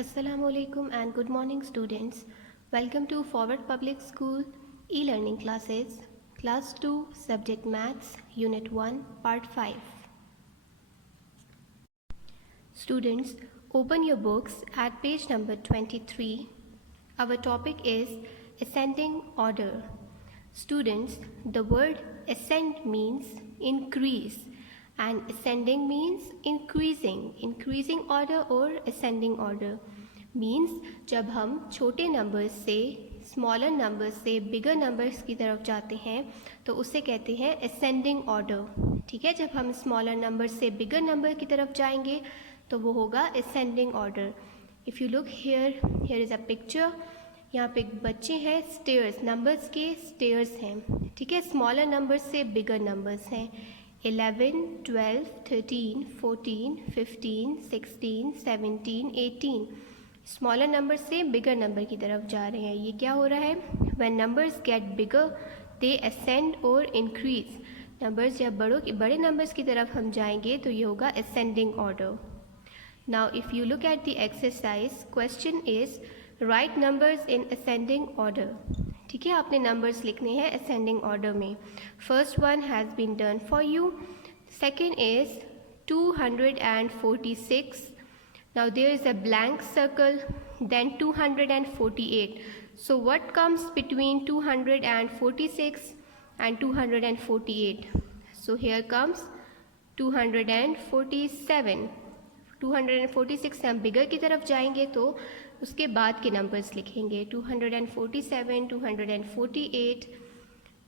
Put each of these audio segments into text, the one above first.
Assalamualaikum and good morning students. Welcome to Forward Public School e-learning classes, Class 2, Subject Maths, Unit 1, Part 5. Students, open your books at page number 23. Our topic is ascending order. Students, the word ascend means increase and ascending means increasing order or ascending order means जब हम छोटे numbers से smaller numbers से बिगर numbers की तरफ जाते हैं तो उसे कहते हैं ascending order. ठीक है, जब हम स्मॉलर नंबर से बिगर नंबर की तरफ जाएंगे तो वो होगा ascending order. If you look here is a picture. यहाँ पे बच्चे हैं, स्टेयर्स नंबर्स के स्टेयर्स हैं. ठीक है, स्मॉलर नंबर्स से बिगर नंबर्स हैं. 11, 12, 13, 14, 15, 16, 17, 18 स्मॉलर नंबर से बिगर नंबर की तरफ जा रहे हैं. ये क्या हो रहा है? When numbers gate bigger they ascend और इंक्रीज. नंबर्स जब बड़े नंबर्स की तरफ हम जाएंगे तो ये होगा ascending order. Now if you look at the exercise, question is write numbers in ascending order. ठीक है, आपने नंबर्स लिखने हैं असेंडिंग ऑर्डर में. First one has been done for you. Second is 246. Now there is a blank circle, then 248. So what comes between 246 and 248? So here comes 247. 246 से हम बिगर की तरफ जाएंगे तो उसके बाद के नंबर्स लिखेंगे. 247, 248,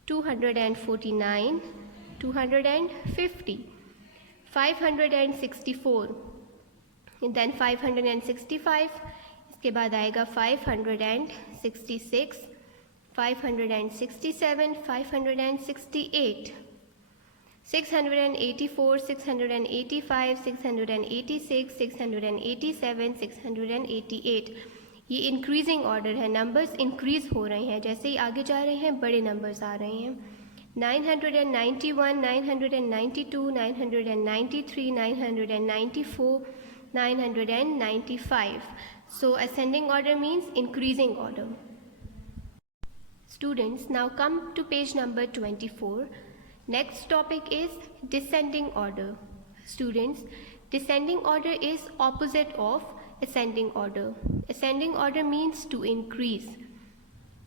249, 250, 564, देन 565. इसके बाद आएगा 566, 567, 568, 684, 685, 686, 687, 688. ये इंक्रीजिंग ऑर्डर है. नंबर्स इंक्रीज़ हो रहे हैं, जैसे ही आगे जा रहे हैं बड़े नंबर्स आ रहे हैं. 991, 992, 993, 994, 995. So ascending order means increasing order. Students, now come to page number 24. Next topic is descending order. Students, descending order is opposite of ascending order. Ascending order means to increase.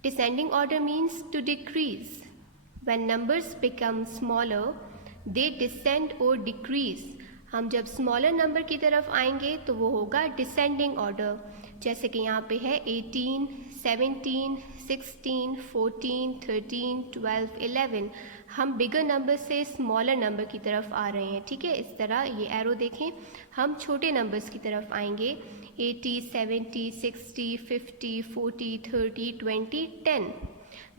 Descending order means to decrease. When numbers become smaller, they descend or decrease. हम जब smaller number की तरफ आएंगे तो वो होगा descending order. जैसे कि यहाँ पे है 18, 17, 16, 14, 13, 12, 11. हम बिगर नंबर से स्मॉलर नंबर की तरफ आ रहे हैं. ठीक है, इस तरह ये एरो देखें, हम छोटे नंबर्स की तरफ आएंगे. 80, 70, 60, 50, 40, 30, 20, 10.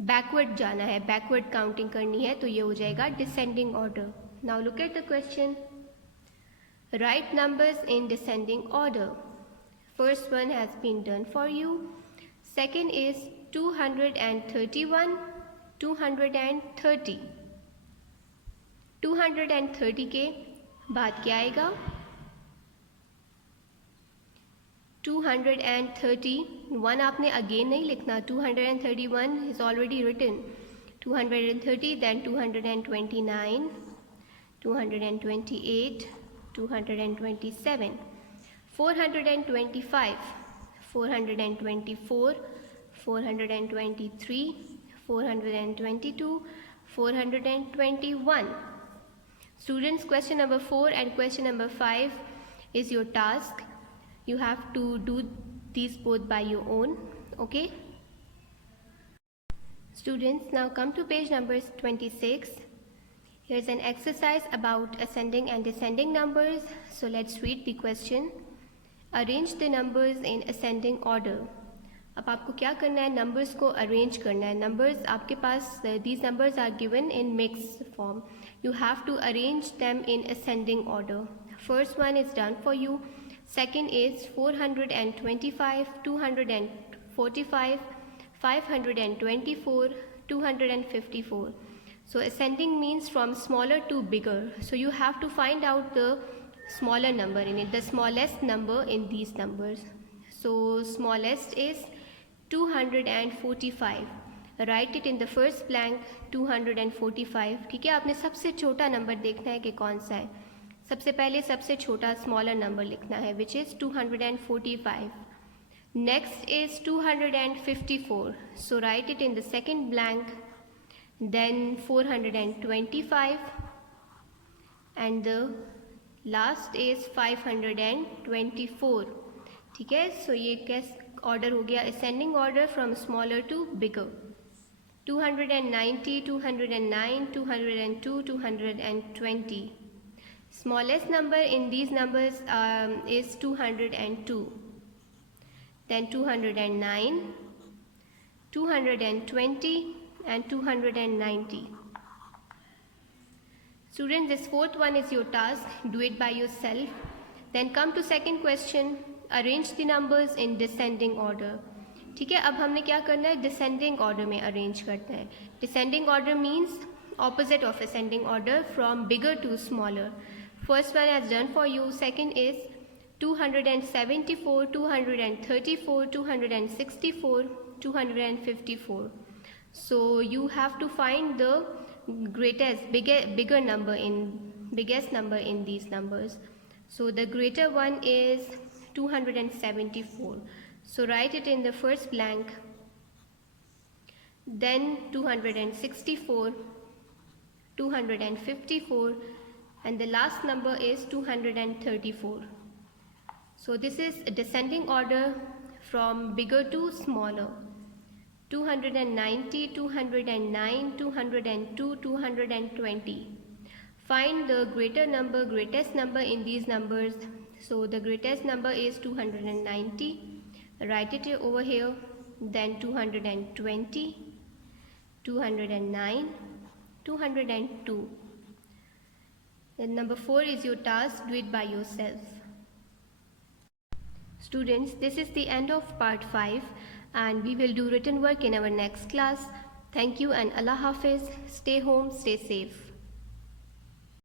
बैकवर्ड जाना है, बैकवर्ड काउंटिंग करनी है, तो ये हो जाएगा descending order. Now look at the question. Write numbers in descending order. First one has been done for you. Second is 231, 230. 230 के बाद क्या आएगा? 231 आपने अगेन नहीं लिखना. 231 is already written. 230, then 229, 228, 227, 425, 424, 423, 422, 421. Students, question number 4 and question number 5 is your task. You have to do these both by your own. Okay? Students, now come to page number 26. Here's an exercise about ascending and descending numbers. So let's read the question. Arrange the numbers in ascending order. अब आपको क्या करना है? Numbers को arrange करना है. Numbers आपके पास, these numbers are given in mixed form. You have to arrange them in ascending order. First one is done for you. Second is 425, 245, 524, 254. So ascending means from smaller to bigger. So you have to find out the smaller number in it, the smallest number in these numbers. So smallest is 245. Write it in the first blank 245. ठीक है, आपने सबसे छोटा number देखना है कि कौन सा है. सबसे पहले सबसे छोटा स्मॉलर नंबर लिखना है which is 245. Next is 254. So write it in the second blank. Then 425. And the last is 524. ठीक है, सो ये कैस ऑर्डर हो गया ascending order from smaller to bigger. 290, 209, 202, 220. Smallest number in these numbers is 202. Then 209, 220 and 290. Students, this fourth one is your task. Do it by yourself. Then come to second question. Arrange the numbers in descending order. ठीक है, अब हमने क्या करना है, descending order में arrange करना है. Descending order means opposite of ascending order from bigger to smaller. First one has done for you. Second is 274, 234, 264, 254. So you have to find the biggest number in these numbers. So the greater one is 274. So write it in the first blank. Then 264, 254, and the last number is 234. So this is a descending order from bigger to smaller. 290, 209, 202, 220. Find the greatest number in these numbers. So the greatest number is 290. Write it over here. Then 220, 209, 202. Then number 4 is your task. Do it by yourself. Students, this is the end of part 5, and we will do written work in our next class. Thank you and Allah Hafiz. Stay home, stay safe.